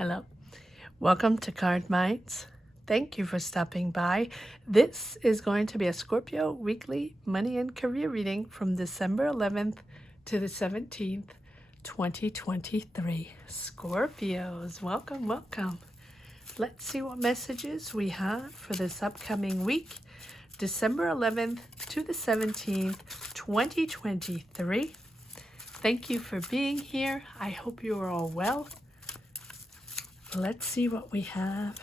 Hello, welcome to Card Minds. Thank you for stopping by. This is going to be a Scorpio weekly money and career reading from December 11th to the 17th, 2023. Scorpios, welcome, welcome. Let's see what messages we have for this upcoming week, December 11th to the 17th, 2023. Thank you for being here. I hope you are all well. Let's see what we have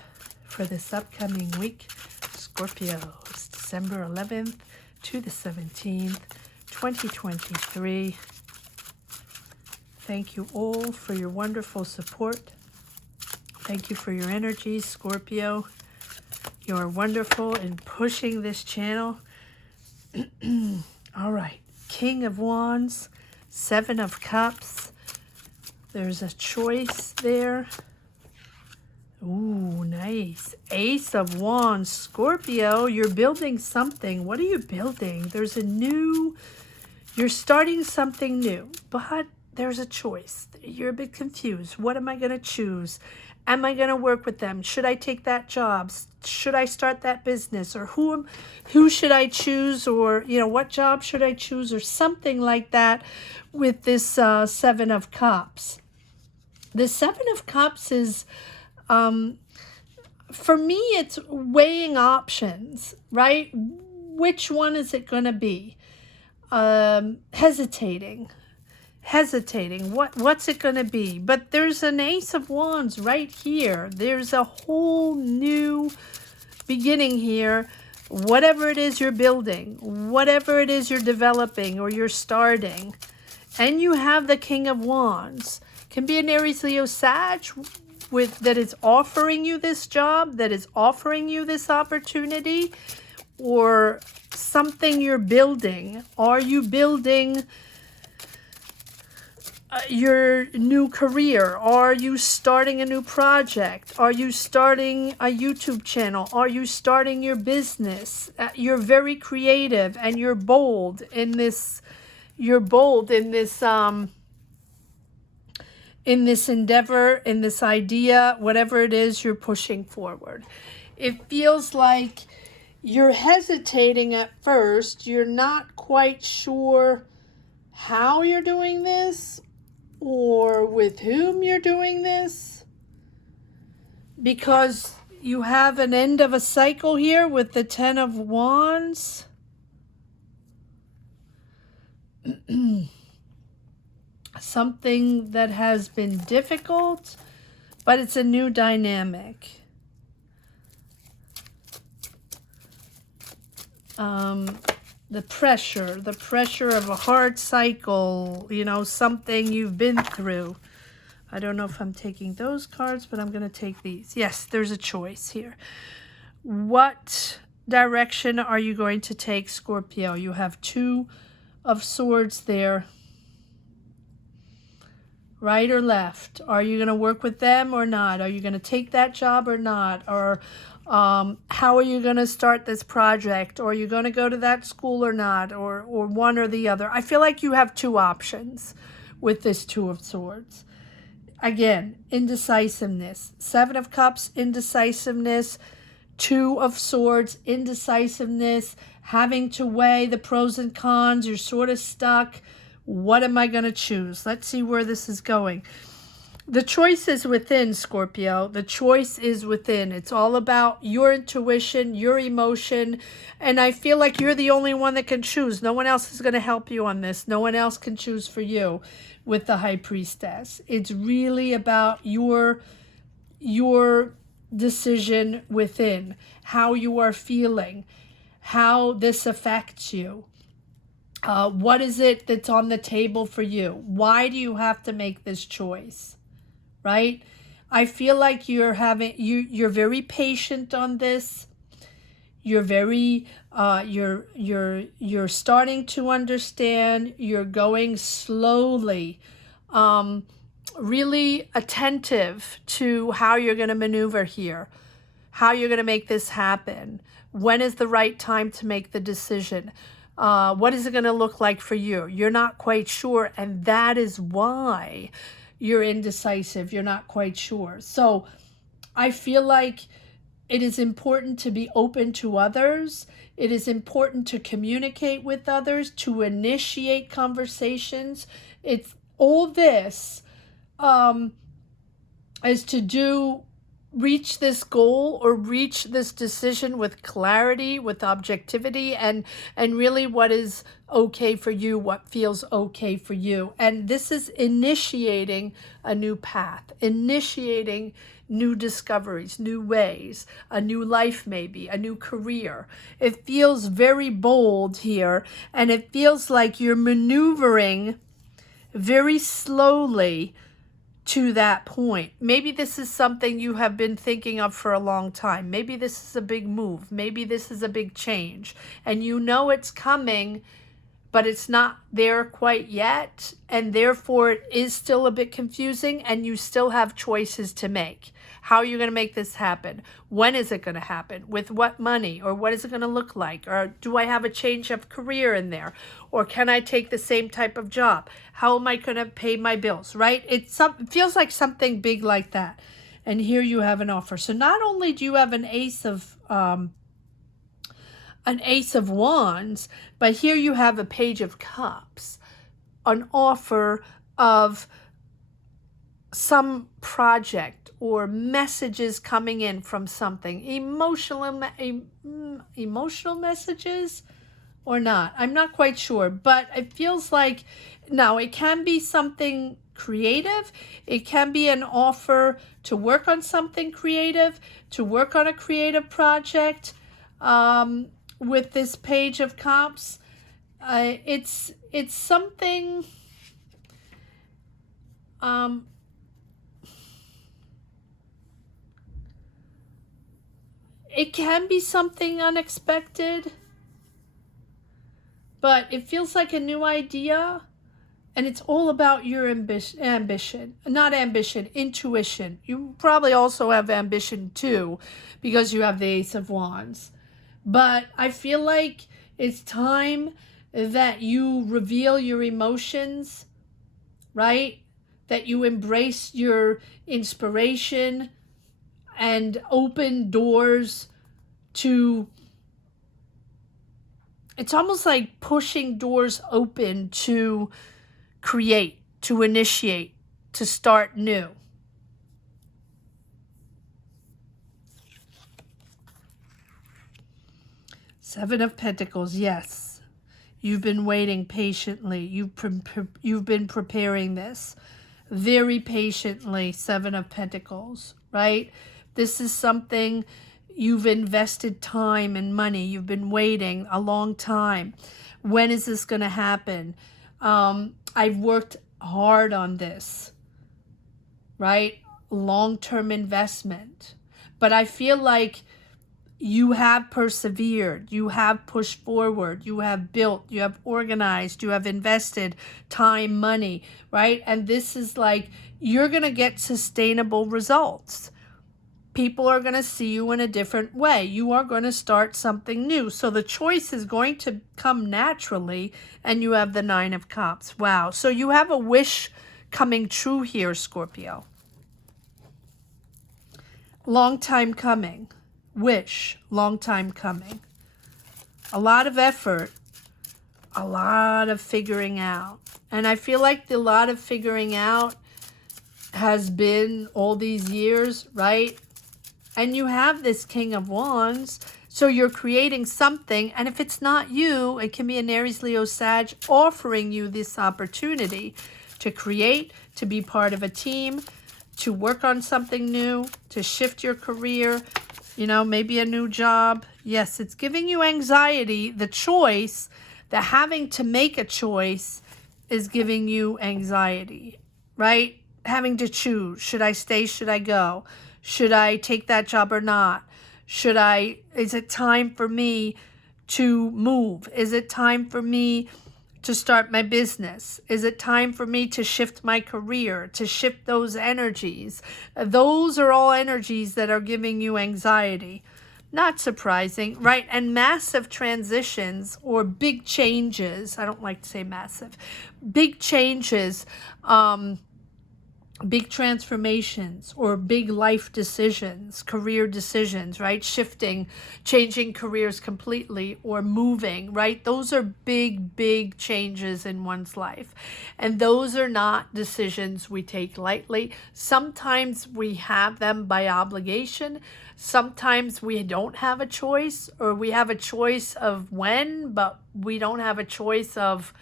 for this upcoming week, Scorpios, December 11th to the 17th, 2023. Thank you all for your wonderful support. Thank you for your energy, Scorpio. You're wonderful in pushing this channel. All right, King of Wands, Seven of Cups. There's a choice there. Ooh, nice. Ace of Wands, Scorpio, you're building something. What are you building? There's a new, you're starting something new, but there's a choice. You're a bit confused. What am I going to choose? Am I going to work with them? Should I take that job? Should I start that business? Or who should I choose? Or, what job should I choose? Or something like that with this Seven of Cups. The Seven of Cups is... for me, it's weighing options, right? Which one is it going to be? Hesitating. What's it going to be? But there's an Ace of Wands right here. There's a whole new beginning here. Whatever it is you're building, whatever it is you're developing or you're starting, and you have the King of Wands. Can be an Aries, Leo, Sag, that is offering you this job, that is offering you this opportunity, or something you're building. Are you building your new career? Are you starting a new project? Are you starting a YouTube channel? Are you starting your business? You're very creative and you're bold in this. You're bold in this endeavor, in this idea, whatever it is you're pushing forward. It feels like you're hesitating at first. You're not quite sure how you're doing this or with whom you're doing this, because you have an end of a cycle here with the Ten of Wands. Something that has been difficult, but it's a new dynamic. The pressure of a hard cycle, something you've been through. I don't know if I'm taking those cards, but I'm going to take these. Yes, there's a choice here. What direction are you going to take, Scorpio? You have Two of Swords there. Right or left? Are you going to work with them or not? Are you going to take that job or not? Or how are you going to start this project? Or are you going to go to that school or not? Or one or the other? I feel like you have two options with this Two of Swords. Again, indecisiveness. Seven of Cups, indecisiveness. Two of Swords, indecisiveness. Having to weigh the pros and cons. You're sort of stuck. What am I going to choose? Let's see where this is going. The choice is within, Scorpio. The choice is within. It's all about your intuition, your emotion. And I feel like you're the only one that can choose. No one else is going to help you on this. No one else can choose for you with the High Priestess. It's really about your decision within, how you are feeling, how this affects you. What is it that's on the table for you? Why do you have to make this choice? Right? I feel like you're very patient on this. You're very you're starting to understand. You're going slowly, really attentive to how you're going to maneuver here, how you're going to make this happen. When is the right time to make the decision? What is it going to look like for you? You're not quite sure, and that is why you're indecisive, you're not quite sure. So I feel like it is important to be open to others. It is important to communicate with others, to initiate conversations. It's all this is to reach this goal or reach this decision with clarity, with objectivity, and really what is okay for you, what feels okay for you. And this is initiating a new path, initiating new discoveries, new ways, a new life, maybe a new career. It feels very bold here, and it feels like you're maneuvering very slowly to that point. Maybe this is something you have been thinking of for a long time. Maybe this is a big move. Maybe this is a big change, and you know it's coming, but it's not there quite yet, and therefore it is still a bit confusing, and you still have choices to make. How are you going to make this happen? When is it going to happen? With what money? Or what is it going to look like? Or do I have a change of career in there? Or can I take the same type of job? How am I going to pay my bills, right? It feels like something big like that. And here you have an offer. So not only do you have an Ace of Wands, but here you have a Page of Cups, an offer of some project or messages coming in from something. Emotional messages or not. I'm not quite sure, but it feels like, now it can be something creative. It can be an offer to work on something creative, to work on a creative project. With this Page of Cups, it's something, it can be something unexpected, but it feels like a new idea, and it's all about your intuition. You probably also have ambition too, because you have the Ace of Wands. But I feel like it's time that you reveal your emotions, right? That you embrace your inspiration and open doors to, it's almost like pushing doors open to create, to initiate, to start new. Seven of Pentacles, yes. You've been waiting patiently. You've been preparing this very patiently, Seven of Pentacles, right? This is something you've invested time and money. You've been waiting a long time. When is this going to happen? I've worked hard on this, right? Long-term investment. But I feel like you have persevered, you have pushed forward, you have built, you have organized, you have invested time, money, right? And this is like, you're going to get sustainable results. People are going to see you in a different way. You are going to start something new. So the choice is going to come naturally, and you have the Nine of Cups. Wow. So you have a wish coming true here, Scorpio. Long time coming. Wish, long time coming. A lot of effort, a lot of figuring out. And I feel like the lot of figuring out has been all these years, right? And you have this King of Wands, so you're creating something, and if it's not you, it can be an Aries, Leo, Sag offering you this opportunity to create, to be part of a team, to work on something new, to shift your career, you know, maybe a new job. Yes, it's giving you anxiety. The choice, the having to make a choice is giving you anxiety, right? Having to choose. Should I stay? Should I go? Should I take that job or not? Is it time for me to move? Is it time for me to start my business? Is it time for me to shift my career, to shift those energies? Those are all energies that are giving you anxiety. Not surprising, right? And massive transitions or big changes, I don't like to say massive, big changes big transformations or big life decisions, career decisions, right? Shifting, changing careers completely or moving, right? Those are big, big changes in one's life. And those are not decisions we take lightly. Sometimes we have them by obligation. Sometimes we don't have a choice, or we have a choice of when, but we don't have a choice of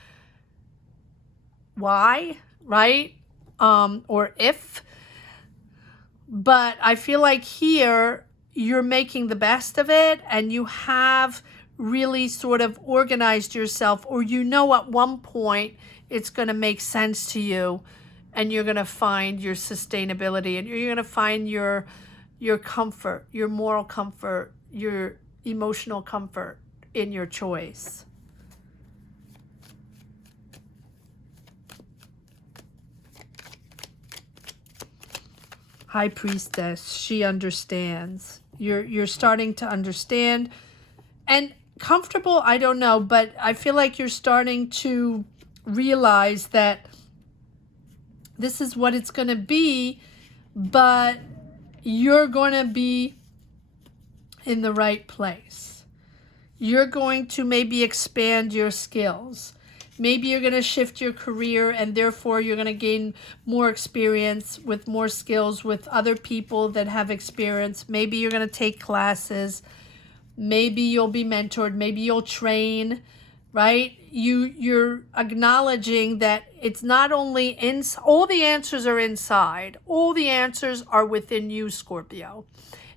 why, right? Or if. But I feel like here you're making the best of it, and you have really sort of organized yourself, or you know at one point it's going to make sense to you, and you're going to find your sustainability, and you're going to find your comfort, your moral comfort, your emotional comfort in your choice. High Priestess, she understands. You're starting to understand. And comfortable, I don't know, but I feel like you're starting to realize that this is what it's going to be, but you're going to be in the right place. You're going to maybe expand your skills. Maybe you're going to shift your career, and therefore you're going to gain more experience with more skills with other people that have experience. Maybe you're going to take classes. Maybe you'll be mentored. Maybe you'll train, right? You're acknowledging that it's not only in, all the answers are inside. All the answers are within you, Scorpio.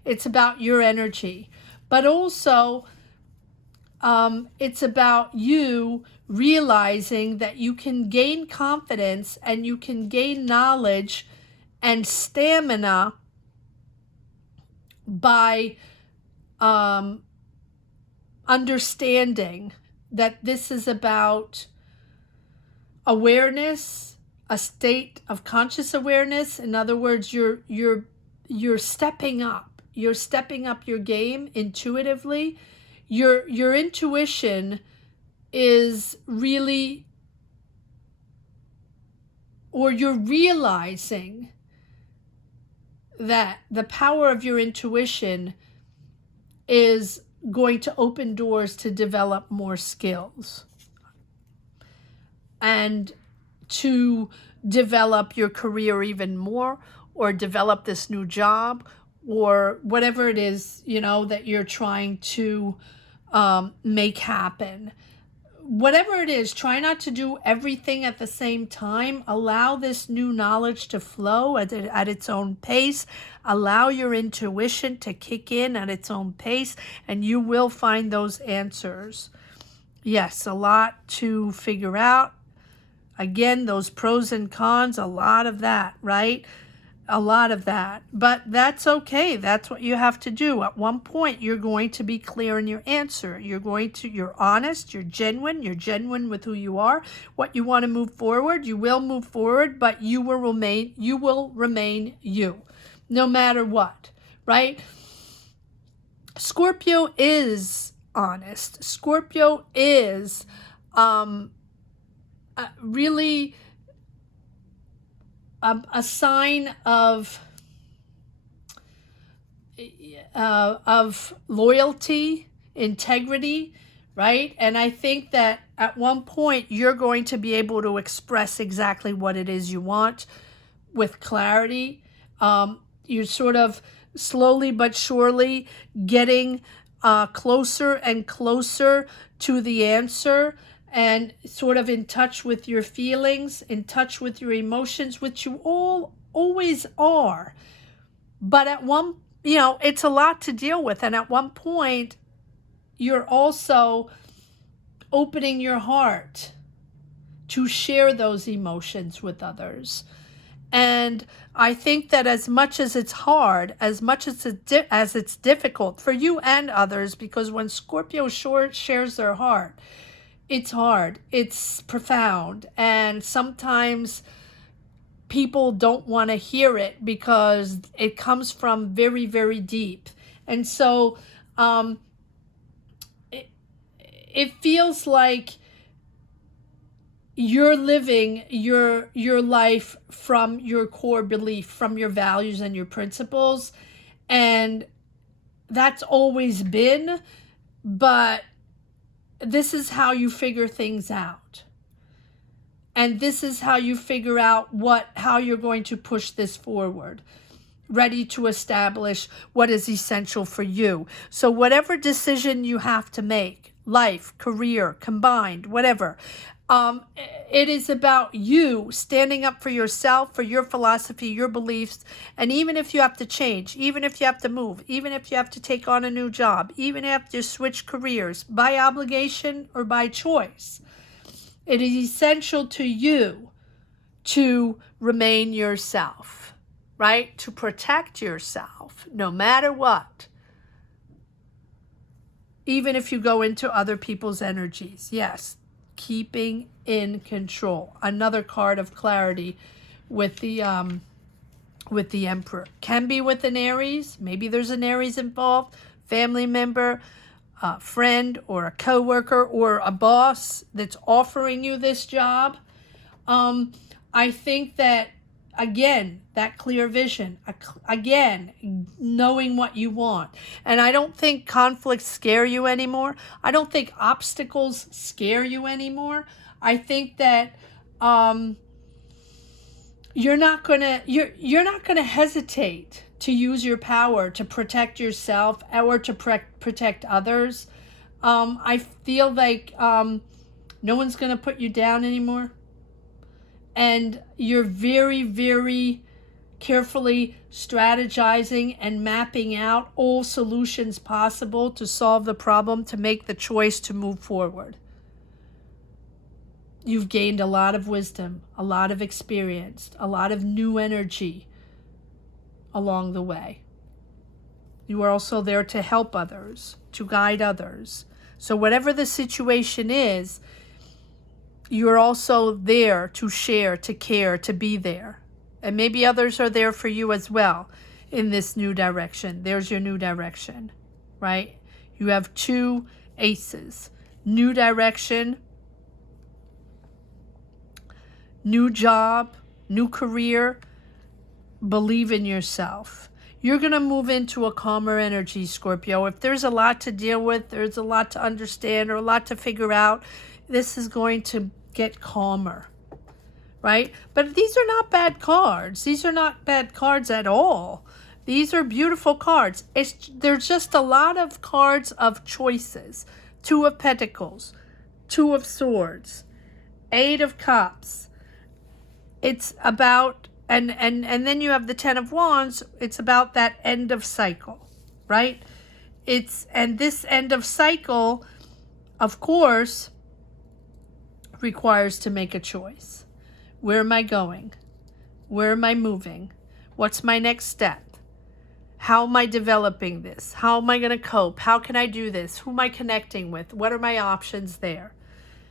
It's about your energy. But also, it's about you realizing that you can gain confidence and you can gain knowledge and stamina by understanding that this is about awareness, a state of conscious awareness. In other words, you're stepping up. You're stepping up your game intuitively. Your intuition is really, or you're realizing that the power of your intuition is going to open doors to develop more skills and to develop your career even more, or develop this new job, or whatever it is, you know, that you're trying to make happen. Whatever it is, try not to do everything at the same time. Allow this new knowledge to flow at its own pace. Allow your intuition to kick in at its own pace, and you will find those answers. Yes, a lot to figure out. Again, those pros and cons, a lot of that, right? A lot of that. But that's okay. That's what you have to do. At one point, you're going to be clear in your answer. You're honest, you're genuine with who you are, what you want to move forward. You will move forward, but you will remain you, no matter what, right? Scorpio is honest. Scorpio is really a sign of loyalty, integrity, right? And I think that at one point you're going to be able to express exactly what it is you want with clarity. You're sort of slowly but surely getting closer and closer to the answer, and sort of in touch with your feelings, in touch with your emotions, which you all always are. But at one, it's a lot to deal with. And at one point, you're also opening your heart to share those emotions with others. And I think that as much as it's hard, as much as it's difficult for you and others, because when Scorpio shares their heart, it's hard, it's profound, and sometimes people don't want to hear it because it comes from very, very deep. And so it feels like you're living your life from your core belief, from your values and your principles, and that's always been, but this is how you figure things out. And this is how you figure out how you're going to push this forward, ready to establish what is essential for you. So whatever decision you have to make, life, career, combined, whatever, it is about you standing up for yourself, for your philosophy, your beliefs. And even if you have to change, even if you have to move, even if you have to take on a new job, even if you have to switch careers by obligation or by choice, it is essential to you to remain yourself, right? To protect yourself no matter what. Even if you go into other people's energies. Yes, keeping in control. Another card of clarity with the Emperor. Can be with an Aries. Maybe there's an Aries involved. Family member, a friend, or a coworker, or a boss that's offering you this job. I think that, again, that clear vision, again, knowing what you want. And I don't think conflicts scare you anymore. I don't think obstacles scare you anymore. I think that you're not gonna hesitate to use your power to protect yourself or to protect others. I feel like no one's gonna put you down anymore. And you're very, very carefully strategizing and mapping out all solutions possible to solve the problem, to make the choice to move forward. You've gained a lot of wisdom, a lot of experience, a lot of new energy along the way. You are also there to help others, to guide others. So whatever the situation is, you're also there to share, to care, to be there. And maybe others are there for you as well in this new direction. There's your new direction, right? You have 2 aces. New direction, new job, new career. Believe in yourself. You're going to move into a calmer energy, Scorpio. If there's a lot to deal with, there's a lot to understand or a lot to figure out, this is going to get calmer, right? But these are not bad cards. These are not bad cards at all. These are beautiful cards. There's just a lot of cards of choices. 2 of Pentacles, 2 of Swords, 8 of Cups. It's about, and then you have the 10 of Wands. It's about that end of cycle, right? And this end of cycle, of course, requires to make a choice. Where am I going? Where am I moving? What's my next step? How am I developing this? How am I going to cope? How can I do this? Who am I connecting with? What are my options there?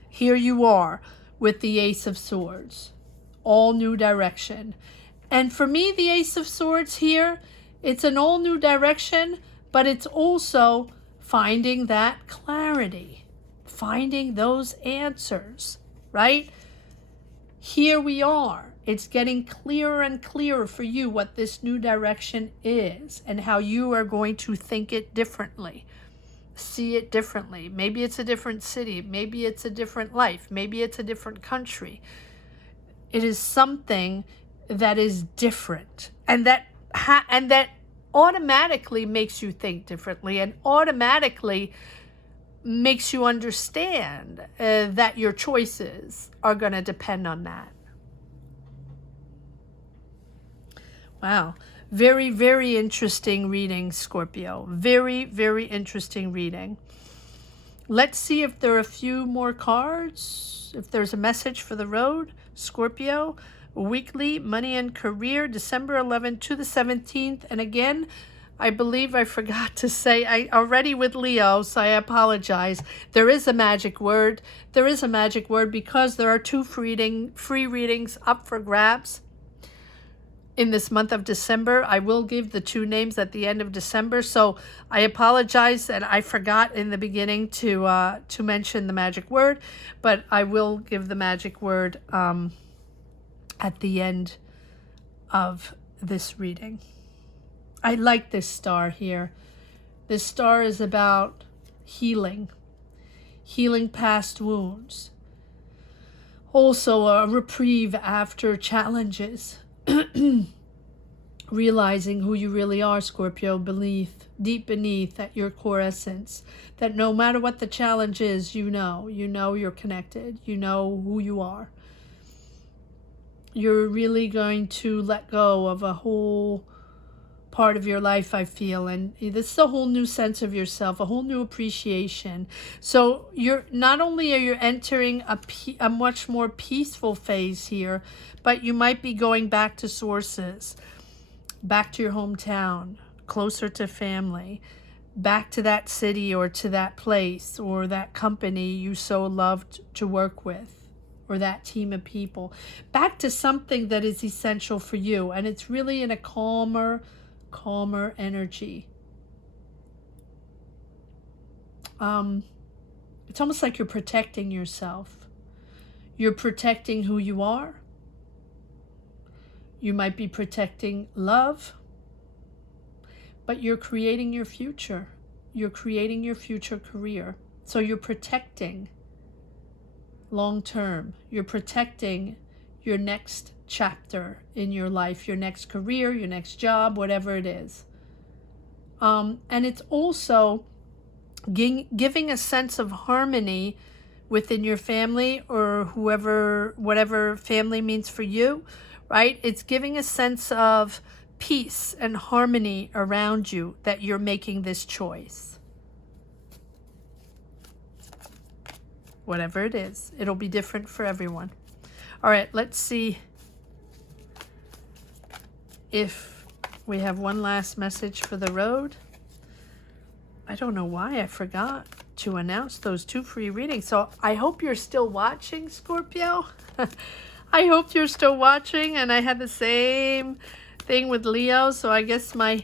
Here you are with the Ace of Swords. All new direction. And for me, the Ace of Swords here, it's an all new direction, but it's also finding that clarity. Finding those answers, right? Here we are. It's getting clearer and clearer for you what this new direction is and how you are going to think it differently, see it differently. Maybe it's a different city. Maybe it's a different life. Maybe it's a different country. It is something that is different, and that automatically makes you think differently and automatically makes you understand that your choices are going to depend on that. Wow. Very, very interesting reading, Scorpio. Very, very interesting reading. Let's see if there are a few more cards. If there's a message for the road. Scorpio, weekly money and career, December 11th to the 17th. And again, I believe I forgot to say, I already with Leo, so I apologize. There is a magic word. There is a magic word because there are 2 free readings up for grabs. in this month of December. I will give the 2 names at the end of December, so I apologize that I forgot in the beginning to mention the magic word, but I will give the magic word at the end of this reading. I like this star here. This star is about healing past wounds. Also a reprieve after challenges. Realizing who you really are, Scorpio, deep beneath at your core essence, that no matter what the challenge is, you know you're connected, you know who you are. You're really going to let go of a whole part of your life, I feel, and this is a whole new sense of yourself, a whole new appreciation. So you're not only are you entering a much more peaceful phase here, but you might be going back to sources, back to your hometown, closer to family, back to that city or to that place or that company you so loved to work with, or that team of people, back to something that is essential for you. And it's really in a calmer energy. It's almost like you're protecting yourself. You're protecting who you are. You might be protecting love, but you're creating your future. You're creating your future career. So you're protecting long term. You're protecting your next chapter in your life, your next career, your next job, whatever it is. And it's also giving a sense of harmony within your family, or whatever family means for you, right? It's giving a sense of peace and harmony around you that you're making this choice. Whatever it is, it'll be different for everyone. All right, let's see if we have one last message for the road. I don't know why I forgot to announce those 2 free readings. So I hope you're still watching, Scorpio. I hope you're still watching, and I had the same thing with Leo, so I guess my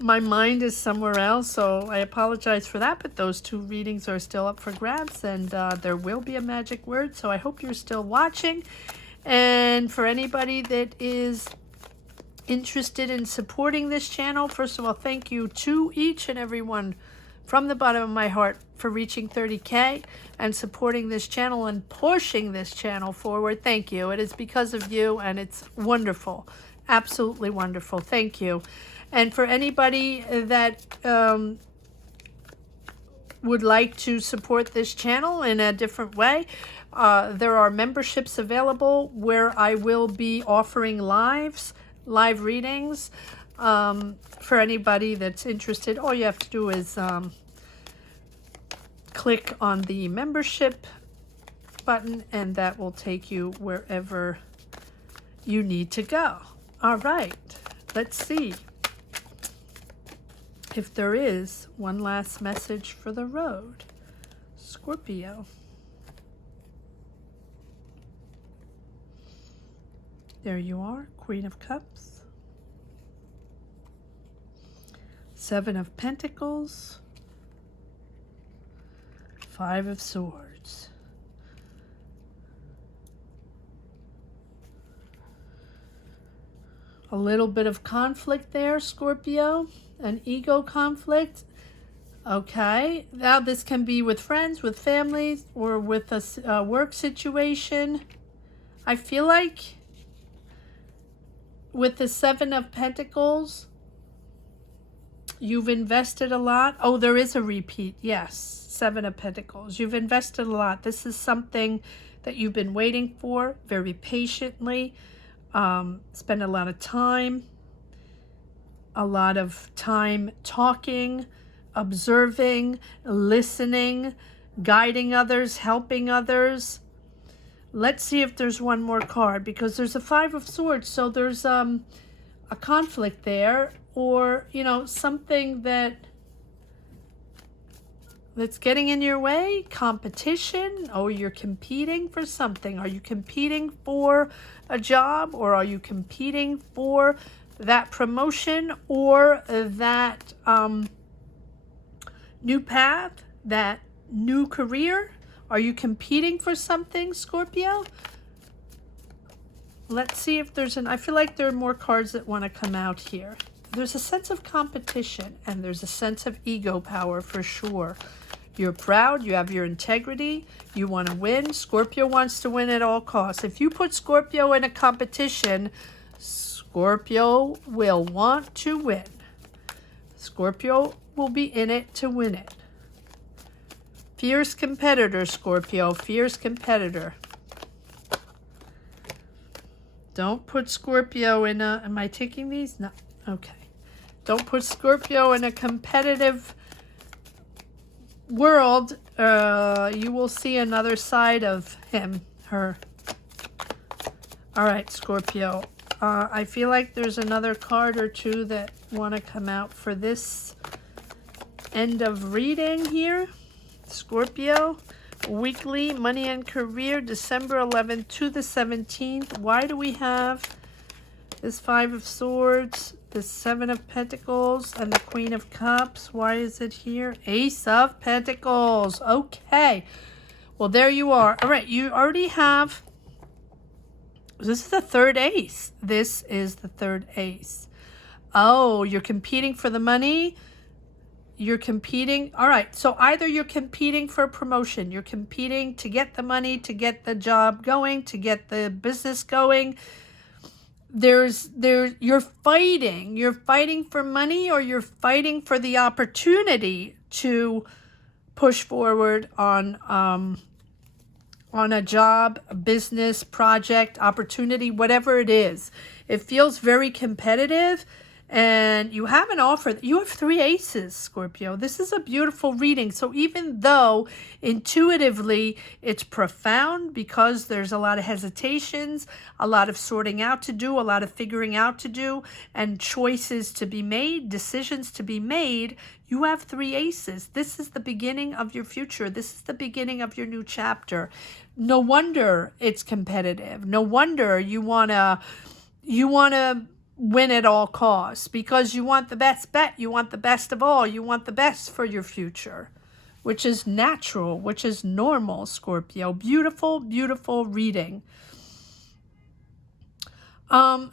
mind is somewhere else, so I apologize for that, but those 2 readings are still up for grabs, and there will be a magic word, so I hope you're still watching. And for anybody that is interested in supporting this channel, first of all, thank you to each and every one from the bottom of my heart for reaching 30K and supporting this channel and pushing this channel forward. Thank you. It is because of you, and it's wonderful. Absolutely wonderful. Thank you. And for anybody that would like to support this channel in a different way, there are memberships available where I will be offering live readings. For anybody that's interested, all you have to do is click on the membership button, and that will take you wherever you need to go. All right, let's see if there is one last message for the road, Scorpio. There you are, Queen of Cups, 7 of Pentacles, 5 of Swords. A little bit of conflict there, Scorpio, an ego conflict. Okay, now this can be with friends, with families, or with a work situation. I feel like with the 7 of Pentacles, you've invested a lot. Oh, there is a repeat. Yes, 7 of Pentacles. You've invested a lot. This is something that you've been waiting for very patiently. Spend a lot of time talking, observing, listening, guiding others, helping others. Let's see if there's one more card, because there's a 5 of Swords, so there's a conflict there, or something that that's getting in your way? Competition? Oh, you're competing for something. Are you competing for a job, or are you competing for that promotion or that new path, that new career? Are you competing for something, Scorpio? Let's see if there's I feel like there are more cards that want to come out here. There's a sense of competition, and there's a sense of ego power for sure. You're proud, you have your integrity, you want to win. Scorpio wants to win at all costs. If you put Scorpio in a competition, Scorpio will want to win. Scorpio will be in it to win it. Fierce competitor, Scorpio, fierce competitor. Don't put Scorpio in a, am I taking these? No, okay. Don't put Scorpio in a competitive world. You will see another side of him, her. All right, Scorpio. I feel like there's another card or two that want to come out for this end of reading here. Scorpio, weekly money and career, December 11th to the 17th. Why do we have this Five of Swords, the Seven of Pentacles, and the Queen of Cups? Why is it here? Ace of Pentacles. Okay. Well, there you are. All right, you already have, this is the third ace. This is the third ace. Oh, you're competing for the money. You're competing. All right. So either you're competing for a promotion, you're competing to get the money, to get the job going, to get the business going. You're fighting for money, or you're fighting for the opportunity to push forward on a job, a business, project, opportunity, whatever it is. It feels very competitive. And you have an offer. You have three aces, Scorpio. This is a beautiful reading. So even though intuitively it's profound, because there's a lot of hesitations, a lot of sorting out to do, a lot of figuring out to do, and choices to be made, decisions to be made, you have three aces. This is the beginning of your future. This is the beginning of your new chapter. No wonder it's competitive. No wonder you want to win at all costs, because you want the best bet. You want the best of all. You want the best for your future, which is natural, which is normal, Scorpio. Beautiful, beautiful reading. I'm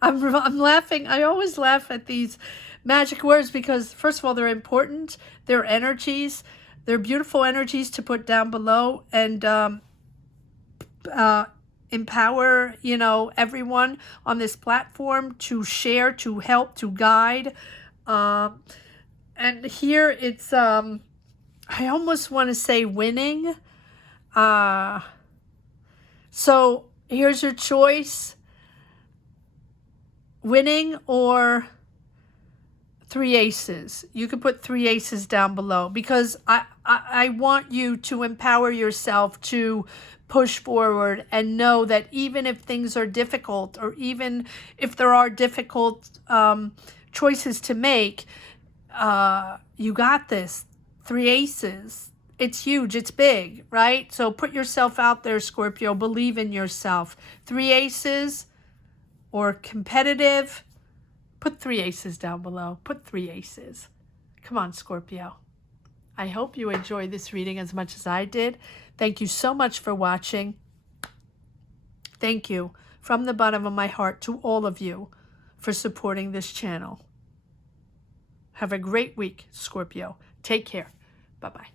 laughing. I always laugh at these magic words because, first of all, they're important. They're energies. They're beautiful energies to put down below and empower, everyone on this platform to share, to help, to guide. And here it's, I almost want to say winning. So here's your choice: winning or three aces. You can put three aces down below, because I want you to empower yourself to push forward and know that even if things are difficult, or even if there are difficult choices to make, you got this. Three aces. It's huge. It's big, right? So put yourself out there, Scorpio. Believe in yourself. Three aces or competitive. Put three aces down below. Put three aces. Come on, Scorpio. I hope you enjoyed this reading as much as I did. Thank you so much for watching. Thank you from the bottom of my heart to all of you for supporting this channel. Have a great week, Scorpio. Take care. Bye-bye.